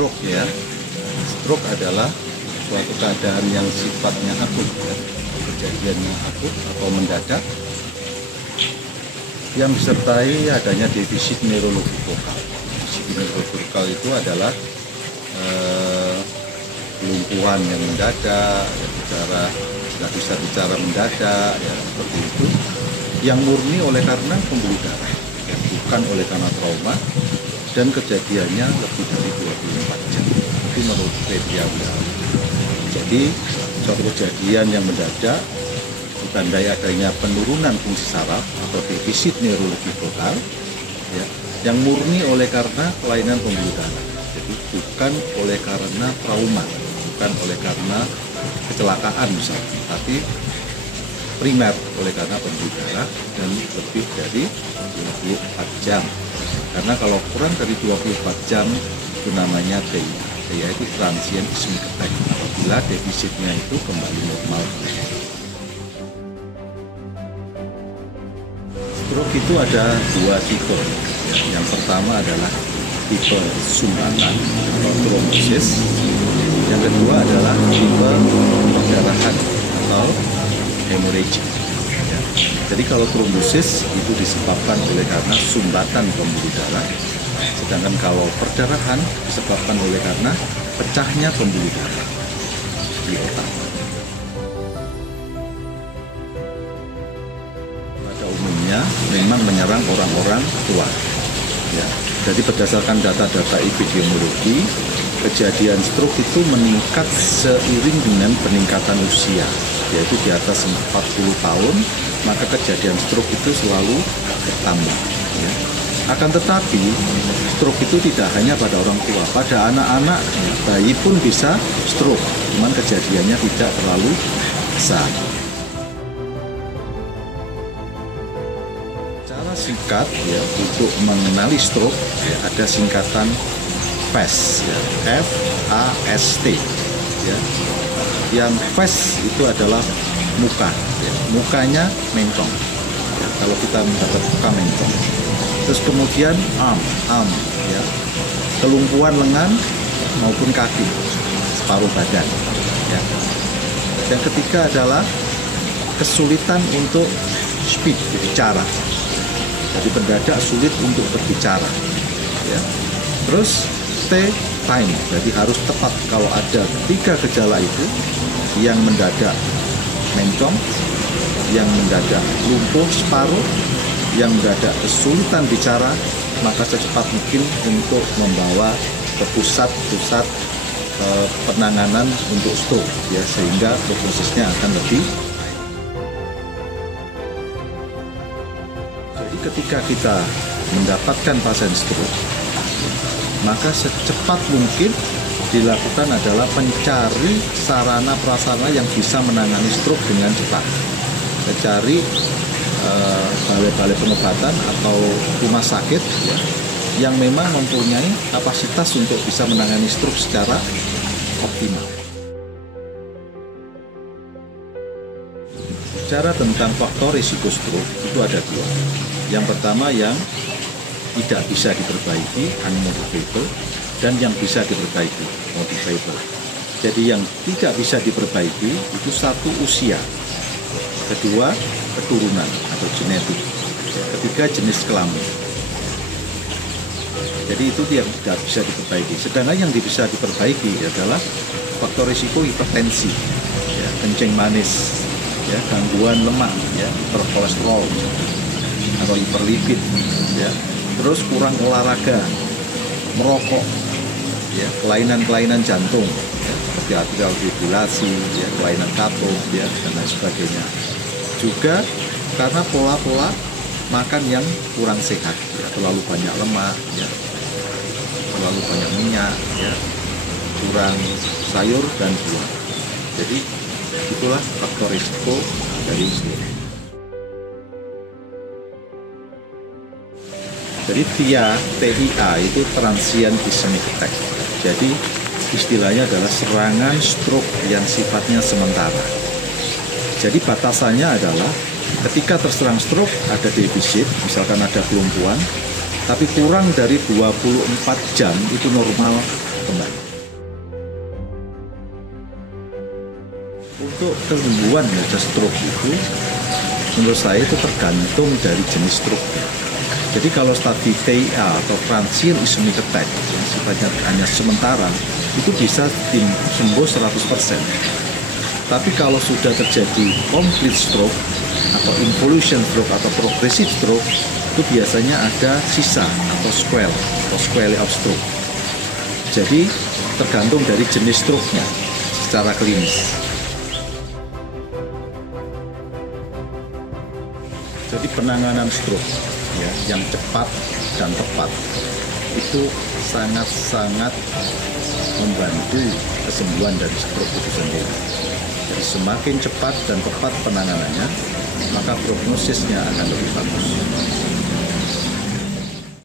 stroke ya. Stroke adalah suatu keadaan yang sifatnya akut, ya. Kejadiannya akut atau mendadak yang disertai adanya defisit neurologi vokal. Defisit neurologi vokal itu adalah kelumpuhan yang mendadak, ya, nggak bisa bicara mendadak, ya, seperti itu, yang murni oleh karena pembuluh darah, ya, bukan oleh karena trauma, dan kejadiannya lebih dari 24 jam. Itu menurut kriteria WHO. Jadi suatu kejadian yang mendadak ditandai adanya penurunan fungsi saraf atau defisit neurologi vokal, ya, yang murni oleh karena kelainan pembuluh darah. Jadi bukan oleh karena trauma, bukan oleh karena kecelakaan misalnya, tapi primer oleh karena pembuluh darah dan lebih dari 24 jam. Karena kalau kurang dari 24 jam itu namanya TIA. TIA itu transient ischemic attack, apabila defisitnya itu kembali normal. Stroke itu ada dua tipe. Yang pertama adalah tipe sumbatan atau trombosis. Yang kedua adalah tipe perdarahan atau hemorrhage. Ya. Jadi kalau trombosis itu disebabkan oleh karena sumbatan pembuluh darah, sedangkan kalau perdarahan disebabkan oleh karena pecahnya pembuluh darah di otak. Pada umumnya memang menyerang orang-orang tua. Ya. Jadi berdasarkan data-data epidemiologi, kejadian stroke itu meningkat seiring dengan peningkatan usia, yaitu di atas 40 tahun, maka kejadian stroke itu selalu bertambah. Ya. Akan tetapi, stroke itu tidak hanya pada orang tua, pada anak-anak, bayi pun bisa stroke, cuman kejadiannya tidak terlalu besar. Cara singkat ya untuk mengenali stroke ya, ada singkatan FAST, ya, FAST. Ya. Yang FAST itu adalah muka, ya. Mukanya mencong. Ya. Kalau kita mendapat muka mencong. Terus kemudian arm, ya. Kelumpuhan lengan maupun kaki, separuh badan. Ya. Yang ketiga adalah kesulitan untuk speak, berbicara. Jadi mendadak sulit untuk berbicara. Ya. Terus time, jadi harus tepat. Kalau ada 3 gejala itu, yang mendadak mencong, yang mendadak lumpuh separuh, yang mendadak kesulitan bicara, maka secepat mungkin untuk membawa ke pusat-pusat penanganan untuk stroke, ya, sehingga prognosisnya akan lebih. Jadi ketika kita mendapatkan pasien stroke, maka secepat mungkin dilakukan adalah mencari sarana prasarana yang bisa menangani stroke dengan cepat. Mencari balai-balai pengobatan atau rumah sakit ya, yang memang mempunyai kapasitas untuk bisa menangani stroke secara optimal. Bicara tentang faktor risiko stroke itu ada 2. Yang pertama yang tidak bisa diperbaiki, unmodifiable, dan yang bisa diperbaiki, modifiable. Jadi yang tidak bisa diperbaiki itu satu, usia. Kedua, keturunan atau genetik. Ketiga, jenis kelamin. Jadi itu yang tidak bisa diperbaiki. Sedangkan yang bisa diperbaiki adalah faktor risiko hipertensi, ya, kencing manis, ya, gangguan lemak, ya, hiperkolesterol atau hiperlipid, ya. Terus kurang olahraga, merokok, ya, kelainan-kelainan jantung, ya, seperti atrial fibrilasi, ya, kelainan katop, ya, dan lain sebagainya. Juga karena pola-pola makan yang kurang sehat, ya, terlalu banyak lemak, ya, terlalu banyak minyak, ya, kurang sayur dan buah. Jadi itulah faktor risiko dari stroke. Jadi TIA itu transient ischemic attack. Jadi istilahnya adalah serangan stroke yang sifatnya sementara. Jadi batasannya adalah ketika terserang stroke ada defisit, misalkan ada kelumpuhan, tapi kurang dari 24 jam itu normal kembali. Untuk kesembuhan dari stroke itu, menurut saya itu tergantung dari jenis stroke. Jadi kalau studi TIA atau transient ischemic attack yang sifatnya hanya sementara, itu bisa sembuh 100%. Tapi kalau sudah terjadi complete stroke atau involution stroke atau progressive stroke, itu biasanya ada sisa atau sequelae of stroke. Jadi tergantung dari jenis stroke-nya secara klinis. Jadi penanganan stroke ya, yang cepat dan tepat itu sangat-sangat membantu kesembuhan dari stroke itu sendiri. Jadi semakin cepat dan tepat penanganannya, maka prognosisnya akan lebih bagus.